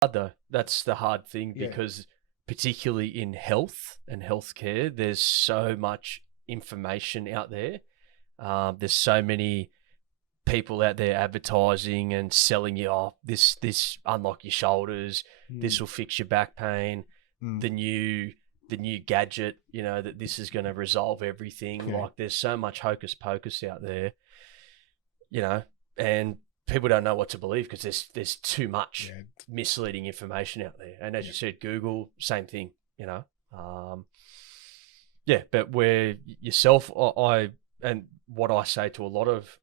hard though. That's the hard thing, Yeah. because particularly in health and healthcare, there's so much information out there. There's so many people out there advertising and selling you, oh, this unlock your shoulders, this will fix your back pain, the new gadget, that this is going to resolve everything. Yeah. Like, there's so much hocus pocus out there, and people don't know what to believe because there's too much misleading information out there. And as you said, Google, same thing, but where yourself, and what I say to a lot of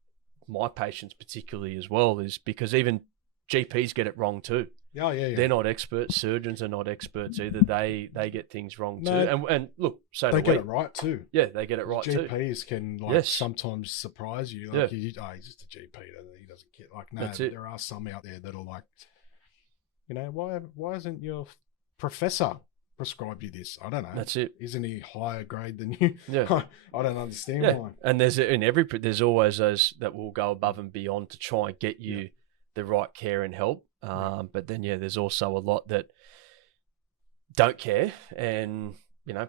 my patients particularly as well, is because even GPs get it wrong too. Oh, yeah. They're not experts. Surgeons are not experts either. They get things wrong too. And look, so they do get we. it right too. Yeah, they get it right too. GPs can sometimes surprise you. Like, he's just a GP. He doesn't get, like, no. There are some out there that are like, why isn't your professor prescribed you this? I don't know. That's it. Isn't he higher grade than you? Yeah. I don't understand why. And there's always those that will go above and beyond to try and get you the right care and help. But then, there's also a lot that don't care, and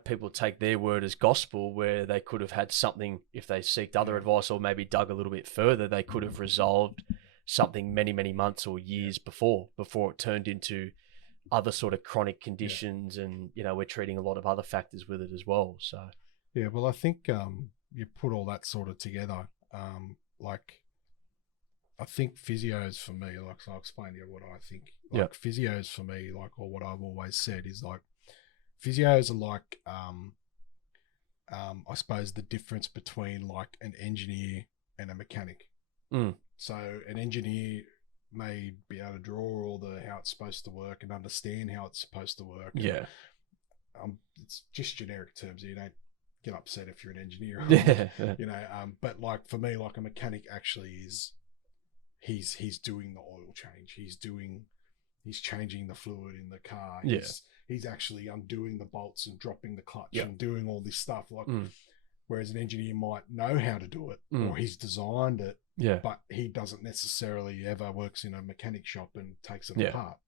people take their word as gospel, where they could have had something, if they seeked other advice or maybe dug a little bit further, they could have resolved something many, many months or years before it turned into other sort of chronic conditions. And we're treating a lot of other factors with it as well. So well, I think you put all that sort of together, I think physios for me, so I'll explain to you what I think. Physios for me, or what I've always said is, physios are like, I suppose the difference between like an engineer and a mechanic. So an engineer may be able to draw all how it's supposed to work and understand how it's supposed to work. It's just generic terms. You don't get upset if you're an engineer. But like for me, like a mechanic actually is, he's doing the oil change. He's changing the fluid in the car. He's actually undoing the bolts and dropping the clutch and doing all this stuff. Whereas an engineer might know how to do it, or he's designed it, but he doesn't necessarily ever works in a mechanic shop and takes it apart.